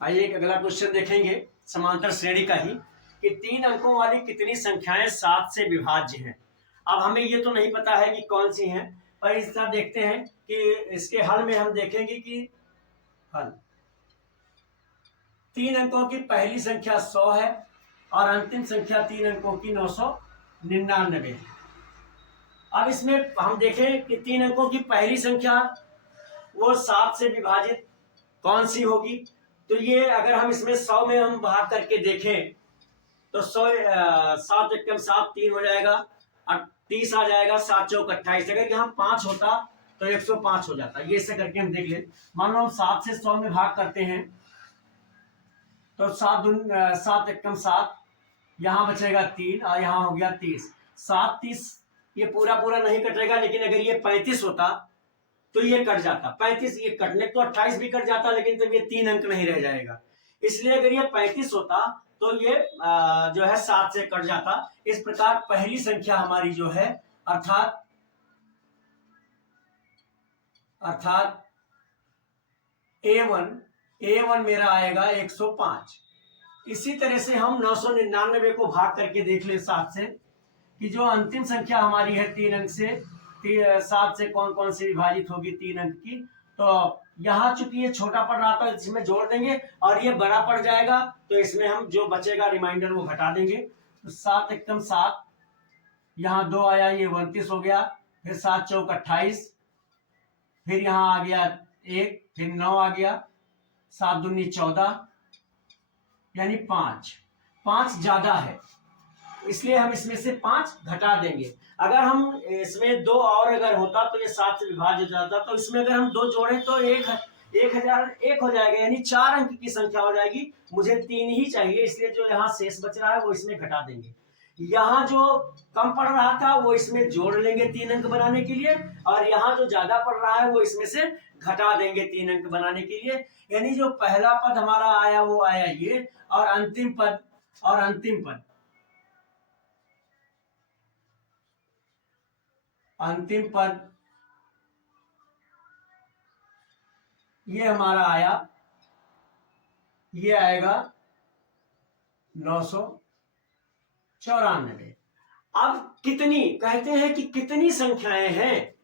आइए एक अगला क्वेश्चन देखेंगे समांतर श्रेणी का ही कि 3 अंकों वाली कितनी संख्याएं 7 से विभाज्य हैं। अब हमें ये तो नहीं पता है कि कौन सी हैं, पर इस तरह देखते हैं कि इसके हल में हम देखेंगे कि हल 3 अंकों की पहली संख्या 100 है और अंतिम संख्या 3 अंकों की 999 है। अब इसमें हम देखें कि 3 अंकों की पहली संख्या वो 7 से विभाजित कौन सी होगी। तो ये अगर हम इसमें 100 में हम भाग करके देखें तो 100 7 एकम 7 3 हो जाएगा और 30 आ जाएगा, 7 चौक 28। अगर यहाँ 5 होता तो 105 हो जाता। ये ऐसे करके हम देख ले। मान लो हम 7 से 100 में भाग करते हैं तो 7 एकम 7, यहाँ बचेगा 3 और यहाँ हो गया 30। 7 30 ये पूरा पूरा नहीं कटेगा, लेकिन अगर ये 35 होता तो ये कट जाता। 35 ये कटने तो 28 भी कट जाता, लेकिन तब ये 3 अंक नहीं रह जाएगा। इसलिए अगर ये 35 होता तो ये जो है 7 से कट जाता। इस प्रकार पहली संख्या हमारी जो है अर्थात A1 मेरा आएगा 105। इसी तरह से हम 999 को भाग करके देख ले 7 से कि जो अंतिम संख्या हमारी है 3 अंक से 7 से कौन कौन सी विभाजित होगी 3 अंक की। तो यहाँ चूंकि ये छोटा पड़ रहा था इसमें जोड़ देंगे और ये बड़ा पड़ जाएगा, तो इसमें हम जो बचेगा रिमाइंडर वो घटा देंगे। तो 7 एकम 7, यहाँ 2 आया, ये 29 हो गया। फिर 7 चौक 28, फिर यहाँ आ गया 1, फिर 9 आ गया, 7 दूनी 14, यानी 5 ज्यादा है, इसलिए हम इसमें से 5 घटा देंगे। अगर हम इसमें 2 और अगर होता तो ये 7 से विभाज्य हो जाता। तो इसमें अगर हम 2 जोड़ें तो 1001 हो जाएगा, यानी 4 अंक की संख्या हो जाएगी। मुझे 3 ही चाहिए, इसलिए जो यहाँ शेष बच रहा है वो इसमें घटा देंगे। यहाँ जो कम पड़ रहा था वो इसमें जोड़ लेंगे 3 अंक बनाने के लिए, और यहाँ जो ज्यादा पड़ रहा है वो इसमें से घटा देंगे 3 अंक बनाने के लिए। यानी जो पहला पद हमारा आया वो आया ये, और अंतिम पद ये हमारा आया, ये आएगा 994। अब कितनी कहते हैं कि कितनी संख्याएं हैं,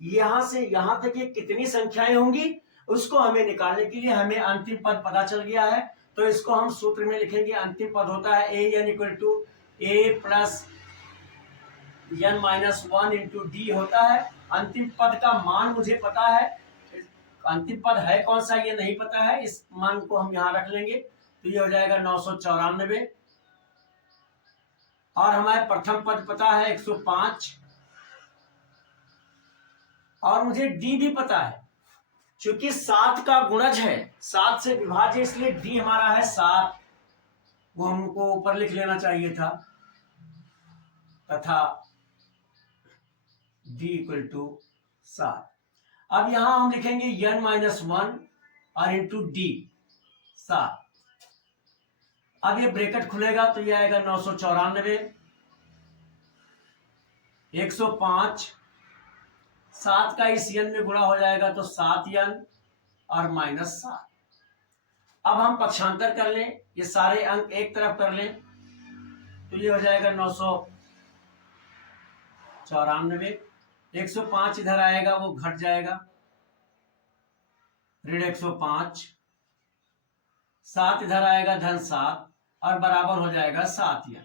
यहां से यहां तक ये कितनी संख्याएं होंगी उसको हमें निकालने के लिए हमें अंतिम पद पता चल गया है। तो इसको हम सूत्र में लिखेंगे। अंतिम पद होता है an = a + n-1 × d होता है। अंतिम पद का मान मुझे पता है, अंतिम पद है कौन सा ये नहीं पता है, इस मान को हम यहां रख लेंगे। तो ये हो जाएगा 994, और हमारे प्रथम पद पता है 105, और मुझे डी भी पता है क्योंकि 7 का गुणज है, 7 से विभाज्य, इसलिए डी हमारा है 7। वो हमको ऊपर लिख लेना चाहिए था, तथा d = 7। अब यहां हम लिखेंगे n-1 और इंटू डी 7। अब ये ब्रैकेट खुलेगा तो ये आएगा 994, 105, 7 का इस n में गुणा हो जाएगा तो 7n और -7। अब हम पक्षांतर कर लें, ये सारे अंक एक तरफ कर लें तो ये हो जाएगा 994। 105 इधर आएगा वो घट जाएगा, ऋण 105, 7 इधर आएगा धन 7 और बराबर हो जाएगा 7n।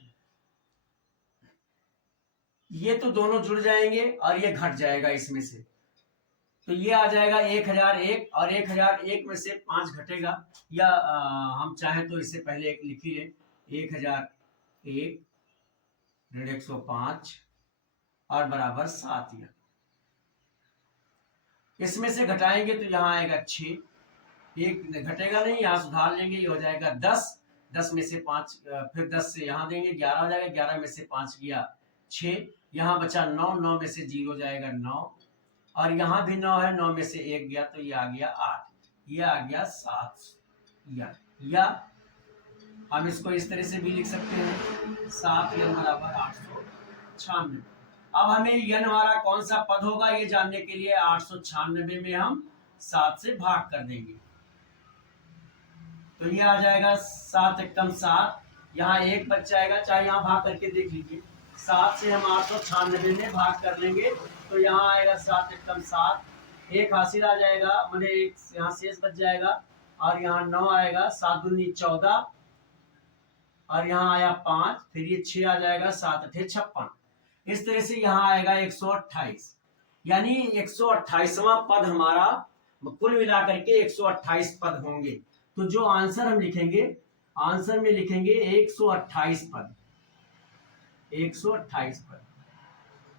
ये तो दोनों जुड़ जाएंगे और ये घट जाएगा इसमें से, तो ये आ जाएगा 1001, और 1001 में से 5 घटेगा, या हम चाहें तो इससे पहले एक लिख ही लें, 1001 ऋण 105 और बराबर 7n। इसमें से घटाएंगे तो यहाँ आएगा 6, एक घटेगा नहीं, यहाँ सुधार लेंगे, ये हो जाएगा 10, 10 में से 5, फिर 10 से यहाँ देंगे 11 हो जाएगा, 11 में से 5 गया 6, यहाँ बचा 9, 9 में से 0 जाएगा 9, और यहाँ भी 9 है, 9 में से 1 गया तो ये आ गया 8, ये आ गया 7। या हम इसको इस तरह से भी लिख सकते हैं, 7n = 896। अब हमें n हमारा कौन सा पद होगा ये जानने के लिए 896 में हम 7 से भाग कर देंगे। तो ये आ जाएगा 7 एकम 7, यहाँ 1 बच जाएगा, चाहे यहाँ भाग करके देख लीजिए। 7 से हम 896 में भाग कर लेंगे तो यहाँ आएगा 7 एकम 7, 1 हासिल आ जाएगा, मैंने 1 यहाँ शेष बच जाएगा, और यहाँ 9 आएगा, 7 दूनी 14, और यहाँ आया 5, फिर ये 6 आ जाएगा, 7 अठे 56। इस तरह से यहाँ आएगा 128, यानी 128वां पद हमारा, कुल मिलाकर के 128 पद होंगे। तो जो आंसर हम लिखेंगे, आंसर में लिखेंगे 128 पद, 128 पद।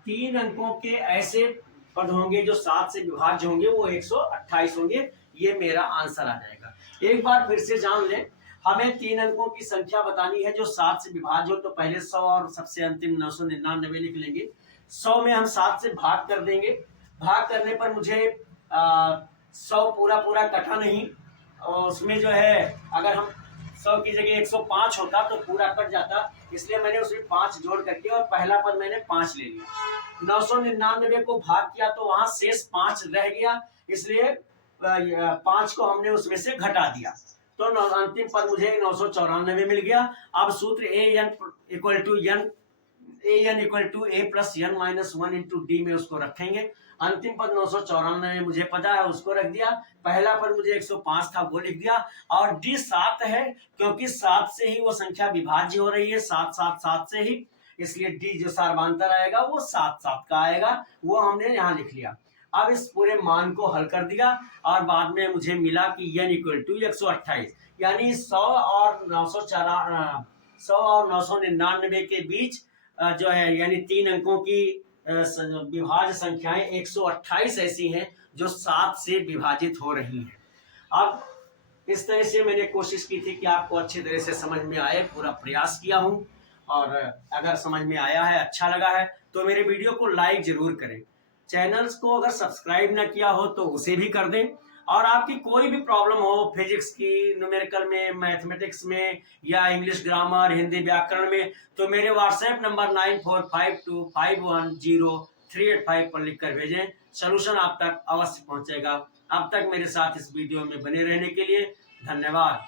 3 अंकों के ऐसे पद होंगे जो 7 से विभाज्य होंगे, वो 128 होंगे। ये मेरा आंसर आ जाएगा। एक बार फिर से जान लें, हमें 3 अंकों की संख्या बतानी है जो 7 से विभाज्य हो, तो पहले 100 और सबसे अंतिम 999 लिख लेंगे। 100 में हम 7 से भाग कर देंगे। भाग करने पर मुझे 100 पूरा कटा नहीं, और उसमें जो है अगर हम 100 की जगह 105 होता तो पूरा कट जाता, इसलिए मैंने उसमें 5 जोड़ करके और पहला पद मैंने 5 ले लिया। 999 को भाग किया तो वहां शेष 5 रह गया, इसलिए 5 को हमने उसमें से घटा दिया, तो अंतिम पद मुझे 994 मिल गया। अब सूत्र an equal to a plus n minus 1 into d में उसको रखेंगे। अंतिम पद 994 मुझे पता है, उसको रख दिया। पहला पद मुझे 105 था, वो लिख दिया। और डी 7 है, क्योंकि 7 से ही वो संख्या विभाज्य हो रही है, 7 7 7 से ही, इसलिए डी जो सार्वधांतर आएगा वो 7 7 का आएगा, वो हमने यहाँ लिख लिया। अब इस पूरे मान को हल कर दिया और बाद में मुझे मिला कि n इक्वल टू 128, यानी 100 और 999 के बीच जो है, यानी 3 अंकों की विभाज्य संख्याएं 128 ऐसी हैं जो 7 से विभाजित हो रही हैं। अब इस तरह से मैंने कोशिश की थी कि आपको अच्छी तरह से समझ में आए, पूरा प्रयास किया हूं, और अगर समझ में आया है, अच्छा लगा है, तो मेरे वीडियो को लाइक जरूर करें। चैनल्स को अगर सब्सक्राइब ना किया हो तो उसे भी कर दें, और आपकी कोई भी प्रॉब्लम हो फिजिक्स की, न्यूमेरिकल में, मैथमेटिक्स में, या इंग्लिश ग्रामर, हिंदी व्याकरण में, तो मेरे व्हाट्सएप नंबर 9452510385 पर लिखकर भेजें, सलूशन आप तक अवश्य पहुंचेगा। अब तक मेरे साथ इस वीडियो में बने रहने के लिए धन्यवाद।